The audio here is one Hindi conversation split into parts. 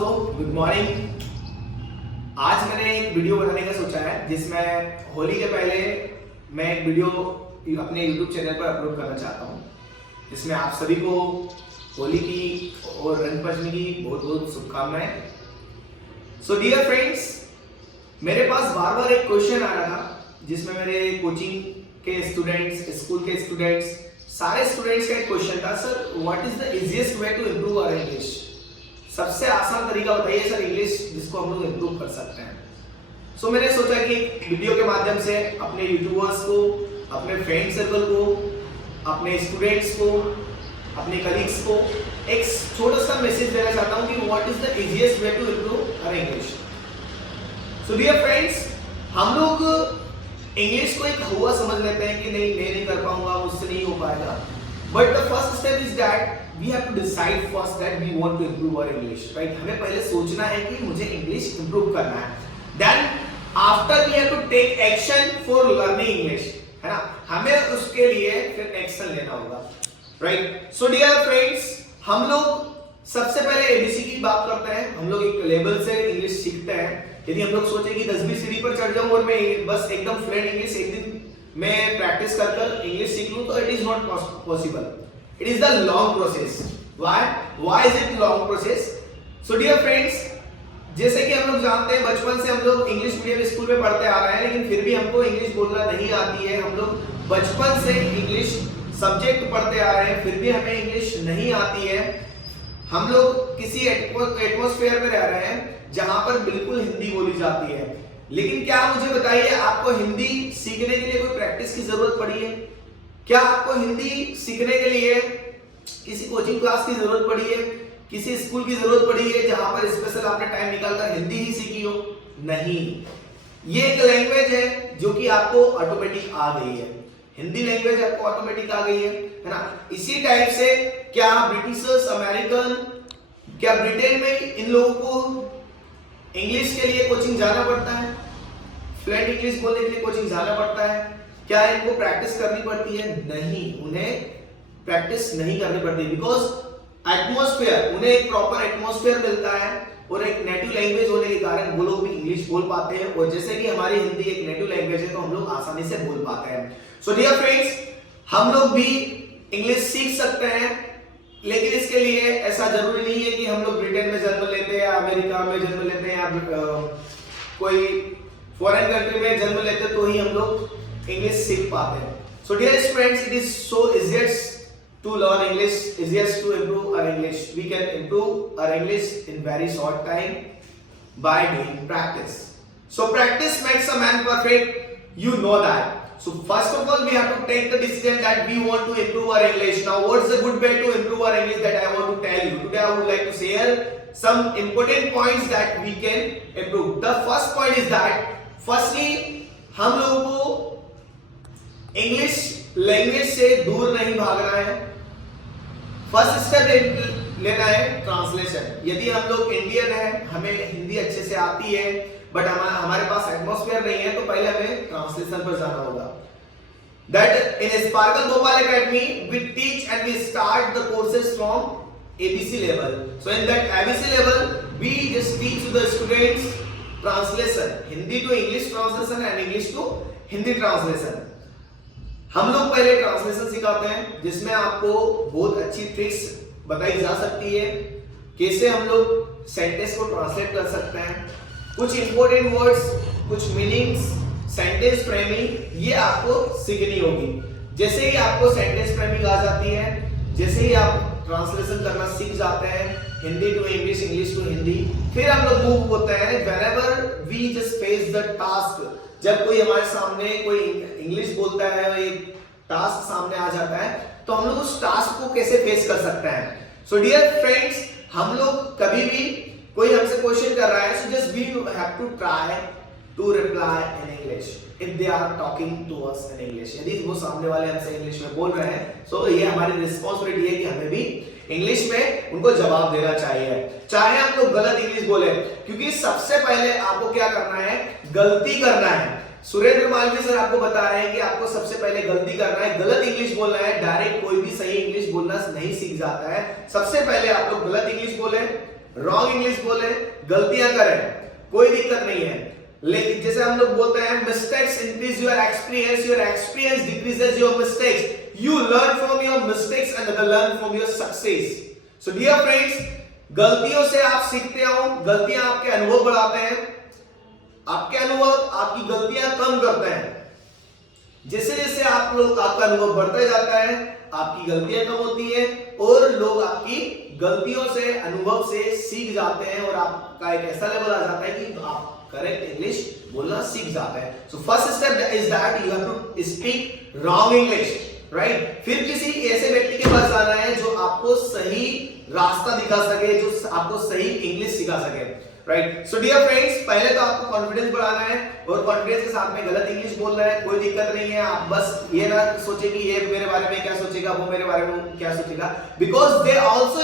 दोस्तों, गुड मॉर्निंग। आज मैंने एक वीडियो बनाने का सोचा है जिसमें होली के पहले मैं एक वीडियो अपने YouTube चैनल पर अपलोड करना चाहता हूँ, जिसमें आप सभी को होली की और रंग पंचमी की बहुत बहुत शुभकामनाएं। सो डियर फ्रेंड्स, मेरे पास बार बार एक क्वेश्चन आ रहा था जिसमें मेरे कोचिंग के स्टूडेंट्स, स्कूल के स्टूडेंट्स, सारे स्टूडेंट्स का एक क्वेश्चन था, sir what is the easiest way to improve our English. सबसे आसान तरीका बताइए सर इंग्लिश जिसको हम लोग इम्प्रूव कर सकते हैं। सो मैंने सोचा कि एक वीडियो के माध्यम से अपने यूट्यूबर्स को, अपने फ्रेंड सर्कल को, अपने स्टूडेंट्स को, अपने कलीग्स को एक छोटा सा मैसेज देना चाहता हूं कि what is the easiest way to improve our English. So dear friends, हम लोग इंग्लिश को एक हुआ समझ लेते हैं कि नहीं, मैं नहीं कर पाऊंगा, मुझसे नहीं हो पाएगा। But the first step is that we have to decide first that we want to improve our English, right. हमें पहले सोचना है कि मुझे इंग्लिश इंप्रूव करना है। Then after we have to take action for learning English, है ना। हमें उसके लिए फिर एक्शन लेना होगा, राइट। सो डियर फ्रेंड्स, हम लोग सबसे पहले एबीसी की बात करते हैं। हम लोग एक लेवल से इंग्लिश सीखते हैं। यदि हम लोग सोचे कि 10वीं सीढ़ी पर चढ़ जाऊं और मैं बस एकदम फ्लुएंट इंग्लिश एक दिन मैं प्रैक्टिस कर इंग्लिश सीख लूं, तो it is not possible. It is the long process. Why is it long process? So dear friends, जैसे कि हम लोग जानते हैं बचपन से हम लोग इंग्लिश मीडियम स्कूल में पढ़ते आ रहे हैं, लेकिन फिर भी हमको इंग्लिश बोलना नहीं आती है। हम लोग बचपन से इंग्लिश सब्जेक्ट पढ़ते आ रहे हैं, फिर भी हमें इंग्लिश नहीं आती है। हम लोग किसी एटमॉस्फेयर में रह रहे हैं जहां पर बिल्कुल हिंदी बोली जाती है। लेकिन क्या मुझे बताइए, आपको हिंदी सीखने के लिए कोई प्रैक्टिस की जरूरत पड़ी है? क्या आपको हिंदी सीखने के लिए किसी कोचिंग क्लास की जरूरत पड़ी है, किसी स्कूल की जरूरत पड़ी है जहां पर स्पेशल आपने टाइम निकालकर हिंदी ही सीखी हो? नहीं, ये एक लैंग्वेज है जो कि आपको ऑटोमेटिक आ गई है। हिंदी लैंग्वेज आपको ऑटोमेटिक आ गई है ना। इसी टाइप से क्या ब्रिटिशर्स, अमेरिकन, क्या ब्रिटेन में इन लोगों को इंग्लिश के लिए कोचिंग जाना पड़ता है? फ्लुएंट इंग्लिश बोलने के लिए कोचिंग जाना पड़ता है? क्या इनको प्रैक्टिस करनी पड़ती है? नहीं, उन्हें प्रैक्टिस नहीं करनी पड़ती, बिकॉज एटमॉस्फेयर, उन्हें एक प्रॉपर एटमॉस्फेयर मिलता है और एक नेटिव लैंग्वेज होने के कारण वो लोग भी इंग्लिश बोल पाते हैं। और जैसे कि हमारी हिंदी एक नेटिव लैंग्वेज है तो हम लोग आसानी से बोल पाते हैं। सो डियर फ्रेंड्स, हम लोग भी इंग्लिश सीख सकते हैं, लेकिन इसके लिए ऐसा जरूरी नहीं है कि हम लोग ब्रिटेन में जन्म लेते हैं या अमेरिका में जन्म लेते हैं या कोई फॉरेन कंट्री में जन्म लेते तो ही हम लोग इंग्लिश सीख पाते हैं। So dear friends, it is so easiest to learn English, easiest to improve our English. We can improve our English in very short time by doing practice. So practice makes a man perfect. You know that. So first of all, we have to take the decision that we want to improve our English. Now, what's a good way to improve our English that I want to tell you today? I would like to share some important points that we can improve. The first point is that firstly, हम लोगों को इंग्लिश लैंग्वेज से दूर नहीं भागना है। फर्स्ट स्टेप लेना है ट्रांसलेशन। यदि हम लोग इंडियन हैं, हमें हिंदी अच्छे से आती है, बट हमारे पास एटमॉस्फेयर नहीं है, तो पहले हमें ट्रांसलेशन पर जाना होगा। That in sparkle Bhopal academy we teach and we start the courses from ABC level. So in that ABC level we just teach to the students translation, Hindi to English translation and English to Hindi translation. हम लोग पहले ट्रांसलेशन सिखाते हैं, जिसमें आपको बहुत अच्छी ट्रिक्स बताई जा सकती है, कैसे हम लोग सेंटेंस को ट्रांसलेट कर सकते हैं, कुछ इंपॉर्टेंट वर्ड्स, कुछ मीनिंग्स, सेंटेंस फ्रेमिंग, ये आपको सीखनी होगी। जैसे ही आपको सेंटेंस फ्रेमिंग आ जाती है, जैसे ही आप ट्रांसलेशन करना सीख जाते हैं, Hindi to English, English to Hindi, फिर हम लोग मूव होते हैं whenever we just face the task. जब कोई हमारे सामने कोई इंग्लिश बोलता है, एक टास्क सामने आ जाता है, तो हम लोग उस टास्क को कैसे फेस कर सकते हैं। सो डियर फ्रेंड्स, हम लोग कभी भी कोई हमसे क्वेश्चन कर रहा है, so just we have to try to reply in English if they are talking to us in English. यदि वो सामने वाले हमसे इंग्लिश में बोल रहे हैं, सो ये हमारी रिस्पांसिबिलिटी है कि हमें भी इंग्लिश में उनको जवाब देना चाहिए, चाहे हम लोग गलत इंग्लिश बोले, क्योंकि सबसे पहले आपको क्या करना है, गलती करना है। सुरेंद्र मालवीय सर आपको बता रहे हैं कि आपको सबसे पहले गलती करना है, गलत इंग्लिश बोलना है। डायरेक्ट कोई भी सही इंग्लिश बोलना नहीं सीख जाता है। सबसे पहले आप लोग गलत इंग्लिश बोले, रॉन्ग इंग्लिश बोले, गलतियां करें, कोई दिक्कत नहीं है। लेकिन जैसे हम लोग बोलते हैं mistakes increase your experience decreases your mistakes, you learn from your mistakes and other learn from your success. So dear friends, गलतियों से आप सीखते हो, गलतियां आपके अनुभव बढ़ाते हैं, आपके अनुभव आपकी गलतियां कम करते हैं। जैसे जैसे आपका अनुभव बढ़ता जाता है, आपकी गलतियां कम होती हैं और लोग आपकी गलतियों से, अनुभव से सीख जाते हैं और आपका एक ऐसा लेवल आ जाता है कि आप करेक्ट इंग्लिश बोलना सीख जाते हैं। So first step is that you have to speak wrong English, right. फिर किसी ऐसे व्यक्ति के पास जाना है जो आपको सही रास्ता दिखा सके, जो आपको सही इंग्लिश सिखा सके, राइट। सो डियर फ्रेंड्स, पहले तो आपको कॉन्फिडेंस बढ़ाना है और कॉन्फिडेंस के साथ में गलत इंग्लिश बोल रहे हैं, कोई दिक्कत नहीं है। आप बस ये ना सोचे कि ये मेरे बारे में क्या सोचेगा, वो मेरे बारे में क्या सोचेगा, because they also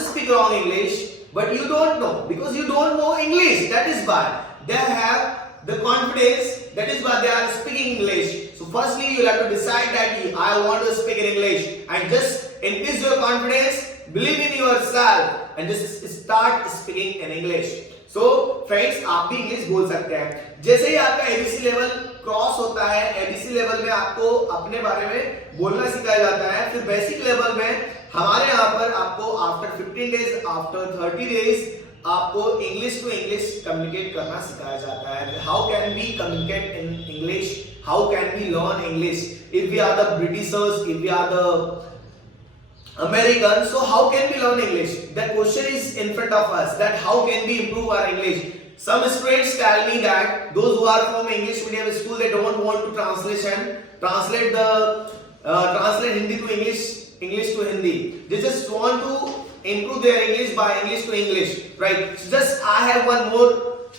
speak wrong English, but you don't know, because you don't know English. That is why they have the confidence, that is why they are speaking English. So firstly you have to decide that I want to speak in English, and just increase your confidence, believe in yourself, and just start speaking in English. So friends, आप भी इंग्लिश बोल सकते हैं। जैसे ही आपका एबीसी लेवल क्रॉस होता है, एबीसी लेवल में आपको अपने बारे में बोलना सिखाया जाता है। फिर बेसिक लेवल में हमारे यहाँ पर आपको आफ्टर 15 डेज, आफ्टर 30 डेज आपको इंग्लिश टू इंग्लिश कम्युनिकेट करना सिखाया जाता है। How can we communicate in English, how can we learn English if we are the Britishers, if we are the Americans, so how can we learn English? That question is in front of us, that how can we improve our English? Some students tell me that those who are from English medium school, they don't want to translate Hindi to English, English to Hindi. They just want to improve their English by English to English, right? So just I have one more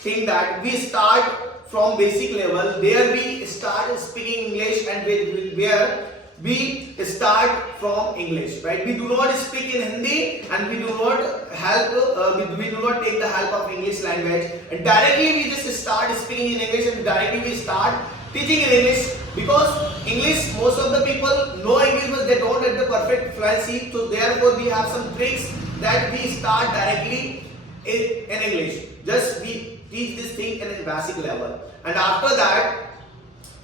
thing, that we start from basic level. There we start speaking English, and where we start from English, right? We do not speak in Hindi, and we do not take the help of English language, and directly we just start speaking in English, and directly we start teaching in English, because English, most of the people know English but they don't have the perfect fluency. So therefore we have some tricks that we start directly in English. Just we teach this thing in a basic level, and after that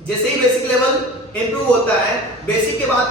जैसे ही बेसिक लेवल इंप्रूव होता है, बेसिक के बाद